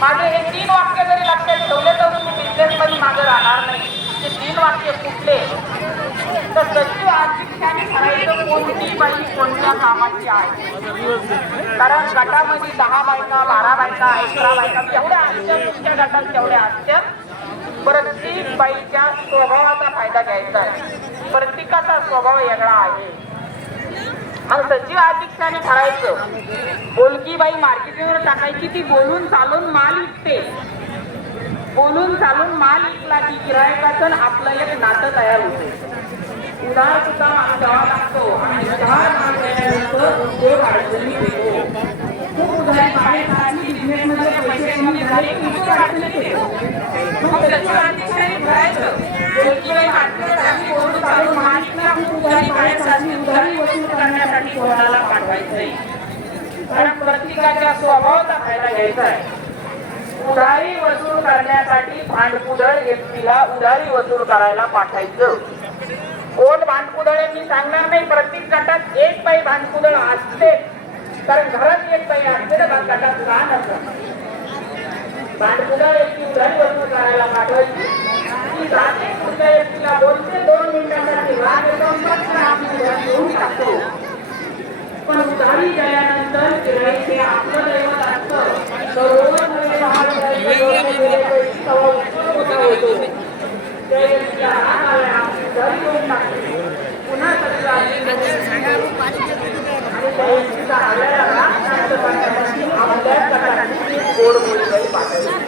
माझे हे तीन वाक्य जरी लक्षात ठेवले तर मी बिझनेसमध्ये माझं मागे राहणार नाही. ते तीन वाक्य कुठले? तर तशी आर्थिक ठरायचं कोणती बाई कोणत्या कामाची आहे? कारण गटामध्ये दहा बायका बारा बायका अकरा बायका तेवढ्या असत्या तुमच्या गटात तेवढ्या असत्या प्रत्येक बाईच्या स्वभावाचा फायदा घ्यायचा आहे. प्रत्येकाचा स्वभाव वेगळा आहे. मग सचिव अध्यक्षाने ठरायचं बोलकी बाई मार्केटिंगवर टाकायची ती बोलून चालून माल विकते. बोलून चालून माल विकला की गिरायकाचं आपलं एक नातं तयार होते. उधार सुद्धा माल द्यावा लागतो आणि उधार माल उद्योग अडचणी येतो. खूप उधारी बाहेर बिझनेसमध्ये पैसे कमी झाले उद्योग अडचणीत येतो मग सचिव अध्यक्षाने ठरायचं बोलकी बाई मार्केटवर टाकली बोलून चालून माल विकला खूप उधारी बाहेर काढली उधारी वसूल करण्यासाठी कोणाला नाही. कारण प्रत्येकाच्या स्वभावाचा फायदा घ्यायचा आहे. उधारी वसूल करण्यासाठी भांडपुदळ व्यक्तीला उधारी वसूल करायला पाठायचं. कोण भांडकुदळ मी सांगणार नाही. प्रत्येक गटात एक बाई भांडपुदळ असते. कारण घरात एक बाई असते ना गटात लहान असतं. भांडपुदळ व्यक्ती उधारी वसूल करायला पाठवायची. ती जाते पुढच्या व्यक्तीला बोलते दोन मिनिटांसाठी. राग येतो पटकन आपली उधारी टाकतो पण उधारी गेल्यानंतर गिऱ्हाईक हे आपलं दैवत असतं दररोज नवे दहा पुन्हा आणि शांत करण्यासाठी आपल्या पाठवली.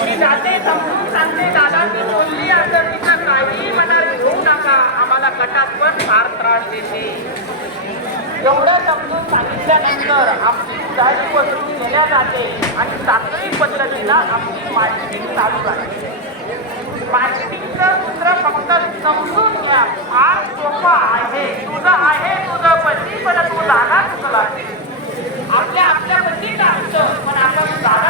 मी जाते समजून सांगते दादा ती बोलली असं तिचं काही मनात घेऊ नका. आम्हाला गटात पण फार त्रास देते. एवढं समजून सांगितल्यानंतर आमची सुधारित वस्तू दिल्या जाते आणि साखळी पद्धतीला आमची मार्केटिंग चालू राहते मार्केटिंगचं सूत्र फक्त समजून घ्या. फार सोपा आहे. तुझं आहे तुझं पती पण तू जाणार तुझं आपल्या आपल्या पती लागतं पण आपण जाणार